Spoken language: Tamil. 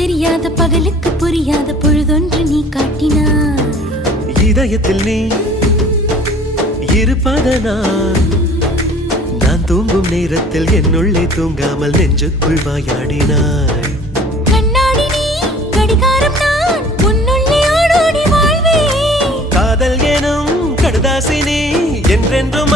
தெரியாத பகலுக்கு புரியாத பொழுதொன்று நீ காட்டினாய். இதயத்தில் நீ இருப்பதனால் நான் தூங்கும் நேரத்தில் என்னுள்ளே தூங்காமல் நெஞ்சுக்குள் வாயாடினாய். கண்ணாடி நீ கடிகாரம் நான் உன்னுள்ளே ஓடோடி வாழ்வே. காதல் எனும் கடுதாசி நீ என்றென்றும்